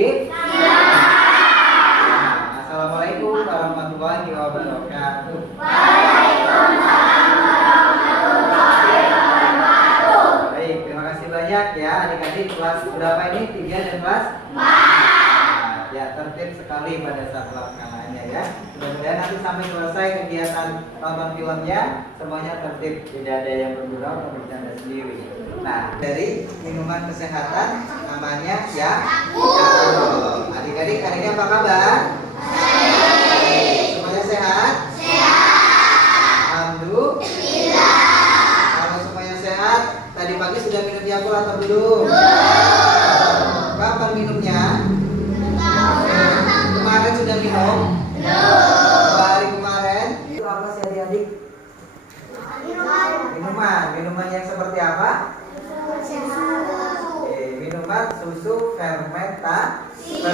adik-adik? Assalamualaikum warahmatullahi wabarakatuh. Baik, terima kasih banyak ya adik-adik. Kelas berapa ini? 3 dan kelas 4. Ya, tertib sekali pada saat pelaksanaannya ya. Mudah-mudahan nanti sampai selesai kegiatan nonton filmnya semuanya tertib, tidak ada yang bergurau atau bercanda sendiri. Nah, dari minuman kesehatan namanya ya. Adik-adik hari ini apa kabar? Semuanya sehat? Alhamdulillah. Kalau semuanya sehat, tadi pagi sudah minum Yakult atau belum? Kapan minumnya? Kemarin sudah minum? Belum. Hari kemarin? Itu apa sih adik-adik? Minuman yang seperti apa? Minuman susu fermentasi.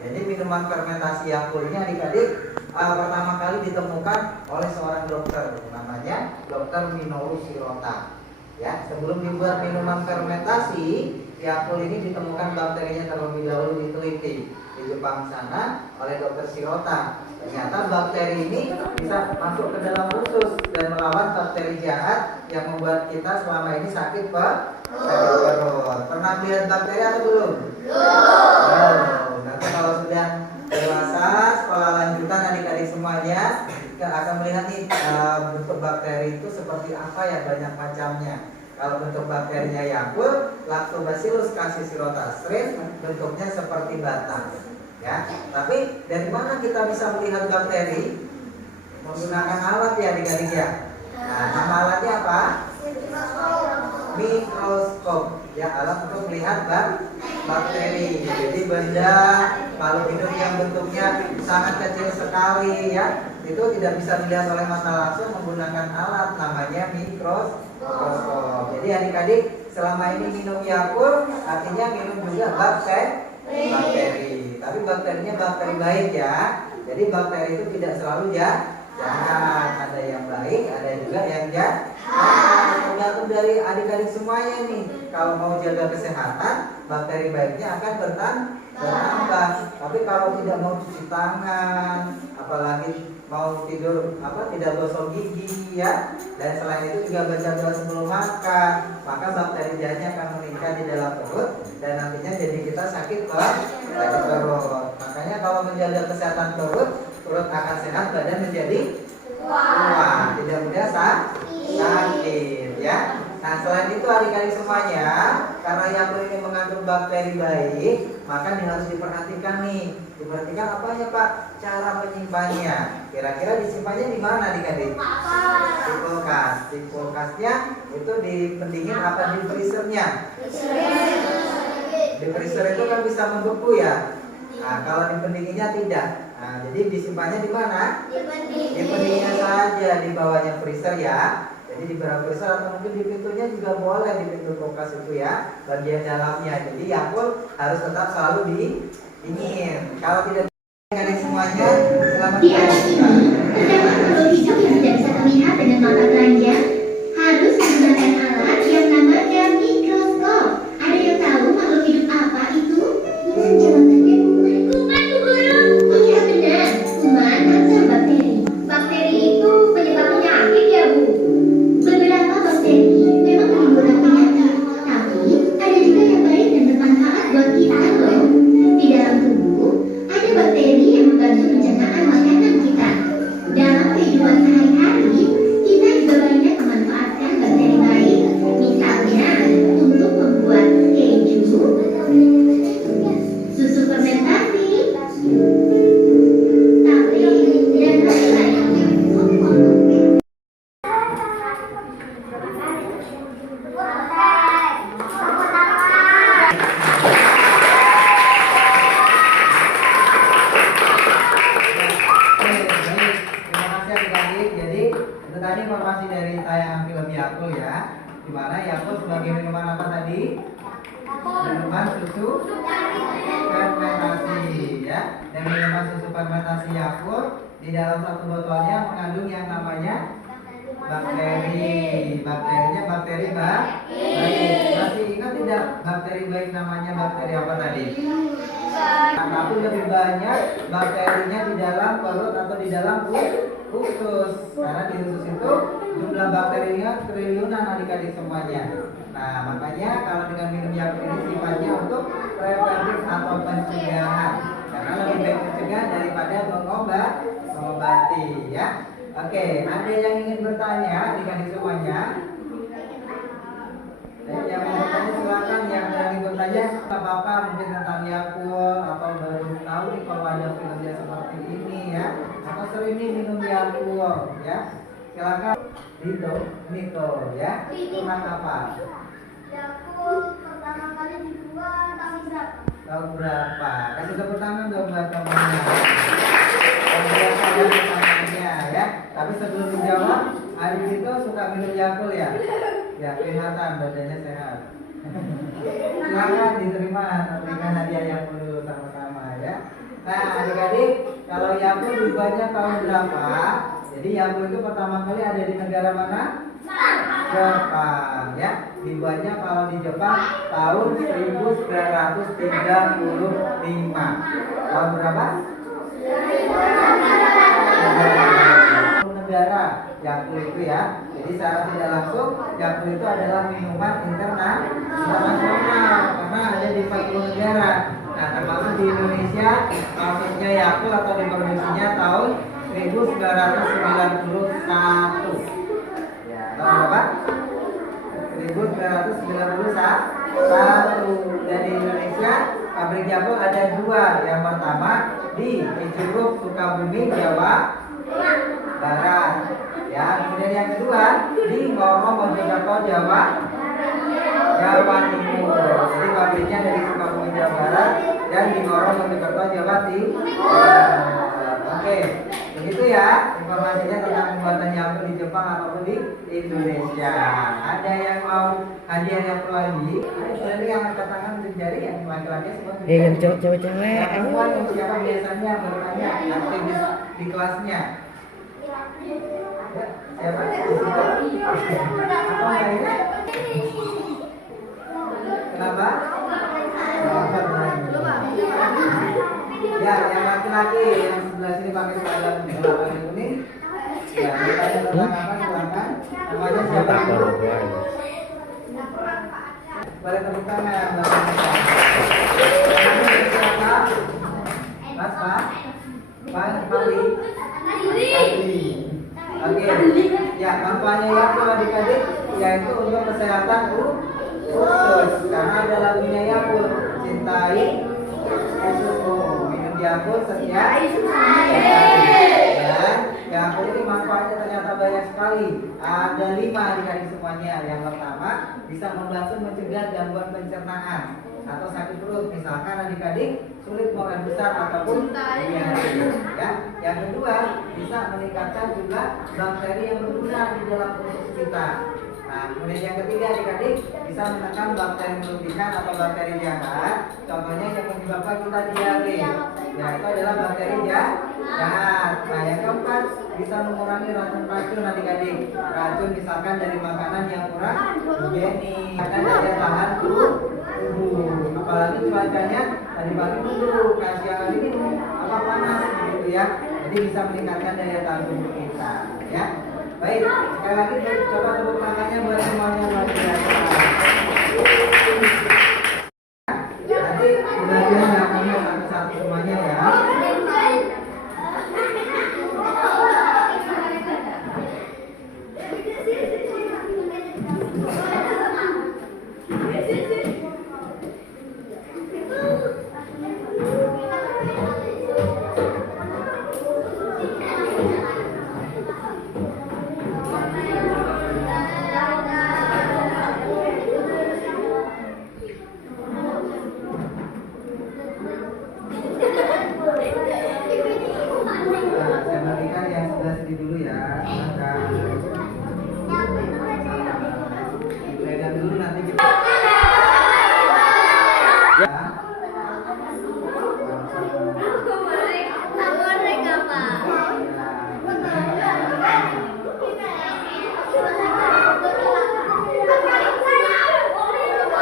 Jadi minuman fermentasi Yakult ini adik-adik pertama kali ditemukan oleh seorang dokter, namanya Dr. Minoru Shirota. Ya, sebelum dibuat minuman fermentasi, Yakult ini ditemukan bakterinya terlebih dahulu diteliti di Jepang sana oleh Dr. Shirota. Ternyata bakteri ini bisa masuk ke dalam usus dan melawan bakteri jahat yang membuat kita selama ini sakit perut. Pernah melihat bakteri atau belum? Belum. Nanti kalau sudah dewasa, sekolah lanjutan adik-adik semuanya kita akan melihat nih bentuk bakteri itu seperti apa ya, banyak macamnya. Kalau bentuk bakterinya Yakult, Lactobacillus casei-shirota-stris, bentuknya seperti batang. Ya, tapi dari mana kita bisa melihat bakteri? Menggunakan alat ya adik-adik ya. Nah, nama alatnya apa? Mikroskop. Ya, alat untuk melihat bakteri. Jadi benda makhluk hidup yang bentuknya sangat kecil sekali ya, itu tidak bisa dilihat oleh mata langsung menggunakan alat namanya mikroskop. Jadi adik-adik selama ini minum Yakult artinya minum juga bakteri. Tapi bakterinya bakteri baik ya. Jadi bakteri itu tidak selalu jahat. Ada yang baik, ada juga yang jahat. Tergantung dari adik-adik semuanya nih. Kalau mau jaga kesehatan, bakteri baiknya akan bertambah. Tapi kalau tidak mau cuci tangan, apalagi mau tidur tidak gosok gigi ya, dan selain itu juga baca doa sebelum makan, maka bakteri jahatnya akan meningkat di dalam perut dan nantinya jadi kita sakit perut. Makanya kalau menjaga kesehatan perut akan sehat, badan menjadi kuat, tidak mudah sakit ya. Nah, selain itu adik-adik semuanya, karena Yakult ini mengandung bakteri baik, maka harus diperhatikan nih. Diperhatikan apa ya Pak? Cara menyimpannya. Kira-kira disimpannya di mana adik-adik? Di kulkas. Di kulkasnya itu dipendingin apa di freezernya? Di freezer itu kan bisa membeku ya. Nah, kalau dipendinginnya tidak. Nah, jadi disimpannya di mana? Di pendinginnya saja, di bawahnya freezer ya. Jadi di bawah freezer atau mungkin di pintunya juga boleh, di pintu kulkas itu ya, bagian dalamnya. Jadi Yakult harus tetap selalu dingin. Kalau tidak dingin semuanya, selamat terdapat makhluk hidup yang tidak bisa terlihat dengan mata telanjang harus menggunakan alat yang namanya mikroskop. Ada yang tahu makhluk hidup apa itu? Jawabannya kuman, Bu Guru. Iya benar, kuman atau bakteri. Bakteri itu penyebab penyakit ya Bu. Beberapa bakteri memang menimbulkan penyakit, tapi ada juga yang baik dan bermanfaat buat kita loh. Di dalam tubuh ada bakteri yang membantu pencernaan makanan kita. Dalam kehidupan sehari-hari, kita juga banyak memanfaatkan bakteri baik, misalnya untuk membuat keju, susu fermentasi, tape, dan lain-lain. Jadi itu tadi informasi dari tayangan film Yakult ya, di mana Yakult sebagai minuman apa tadi? Minuman susu fermentasi ya. Dan minuman susu fermentasi Yakult di dalam satu botolnya mengandung yang namanya bakteri. Bakterinya bakteri baik. Masih Ingat tidak bakteri baik namanya bakteri apa tadi? Tapi lebih banyak bakterinya di dalam perut atau di dalam usus. Karena di usus itu jumlah bakterinya triliunan adik-adik semuanya. Nah, makanya kalau dengan minum Yakult ini sifatnya untuk preventif atau pencegahan. Karena lebih baik mencegah daripada mengobati ya. Oke, ada yang ingin bertanya adik-adik semuanya? Yang mau bertanya silakan, yang ingin bertanya apa-apa mungkin tentang Yakult atau baru tahu nih kalau ada filmnya seperti ini ya, atau sering nih minum Yakult ya, silakan. Nito ya, pernah apa? Yakult pertama kali dibuat tahun berapa? Tahun berapa? Kasih tepuk tangan dong buat temannya. Biasa ada pertanyaannya ya. Tapi sebelum dijawab, Adik itu suka minum Yakult ya? Ya, kelihatan badannya sehat. Silakan diterima hadiah Yakult dulu sama-sama ya. Nah, adik-adik, kalau Yakult dibuatnya tahun berapa? Jadi Yakult itu pertama kali ada di negara mana? Jepang ya. Dibuatnya kalau di Jepang tahun 1935. Tahun berapa? Negara Yakult itu ya. Jadi secara tidak langsung Yakult itu adalah minuman internasional karena ada di 40 negara. Nah, termasuk di Indonesia masuknya Yakult atau diproduksinya tahun 1991. Ya, tahun berapa? 1991. Dan di Indonesia pabrik Yakult ada dua. Yang pertama di Curug, Sukabumi, Jawa Barat. Ya, kemudian yang kedua di Ngoro, Mojokerto, Jawa Timur. Jadi pabriknya dari Sukabumi, Jawa Barat dan di Ngoro, Mojokerto, Jawa Timur. Oke, begitu ya informasinya tentang pembuatan Yakult di Jepang ataupun di Indonesia. Ada yang mau hadiah yang lagi? Jadi yang angkat tangan untuk jari yang laki-laki semua. Yang cewek-cewek. Yang perempuan yang siapa biasanya bertanya aktif di kelasnya? Ya, siapa? Apa lainnya? Kenapa? Ya, yang laki-laki yang sebelah sini pakai seragam yang kuning. Ya, ditanya tentang apa silakan. Namanya siapa? Boleh tepuk tangan. Mas Pak? Pak Mali? Oke. Ya, manfaatnya Yakult adik-adik yaitu untuk kesehatan usus. Karena ada lagunya Yakult, cintai ususmu. Minum Yakult setiap hari. Dan Yakult ini manfaatnya ternyata banyak sekali. Ada 5 adik-adik semuanya. Yang pertama bisa membantu mencegah gangguan pencernaan atau sakit perut, misalkan adik-adik sulit buang besar ataupun diare ya. Yang kedua bisa meningkatkan jumlah bakteri yang berguna di dalam usus kita. Nah, kemudian yang ketiga adik-adik bisa menekan bakteri merugikan atau bakteri jahat. Contohnya yang menyebabkan kita diare, ya itu adalah bakteri jahat. Nah, yang keempat bisa mengurangi racun adik-adik. Racun misalkan dari makanan yang kurang higienis, akan daya tahan tubuh. Apalagi cuacanya tadi pagi dulu, siang hari ini apa panas gitu ya. Jadi bisa meningkatkan daya tahan tubuh kita ya. Baik, sekali lagi coba tepuk tangannya buat semuanya luar biasa. Nanti belajar namanya satu-satu semuanya ya.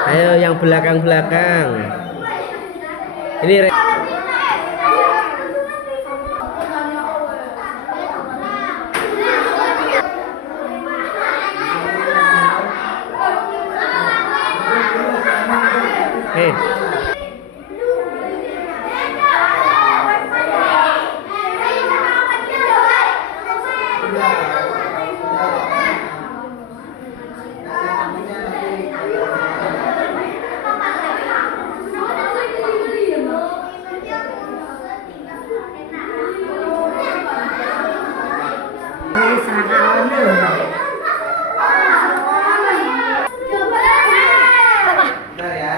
Ayo yang belakang-belakang. Ini Bentar ya.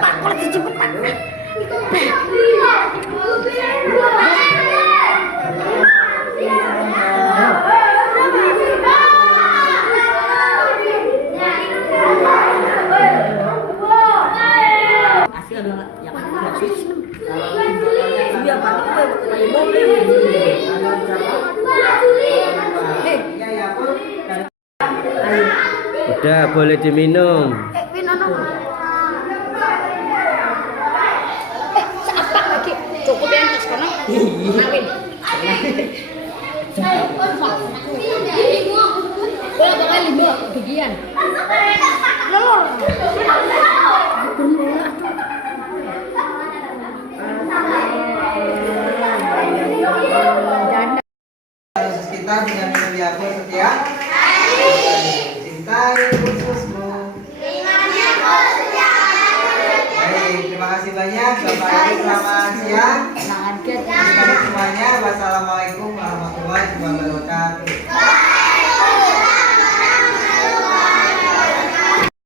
udah boleh diminum. Cukup yang ke sana. Kawin. Boleh pakai 5 bagian. Lor. Khusus kita dengan minum Yakult setiap cintai khususmu. Baik, terima kasih banyak Bapak Ibu, selamat siang. Semuanya, wassalamualaikum warahmatullahi wabarakatuh.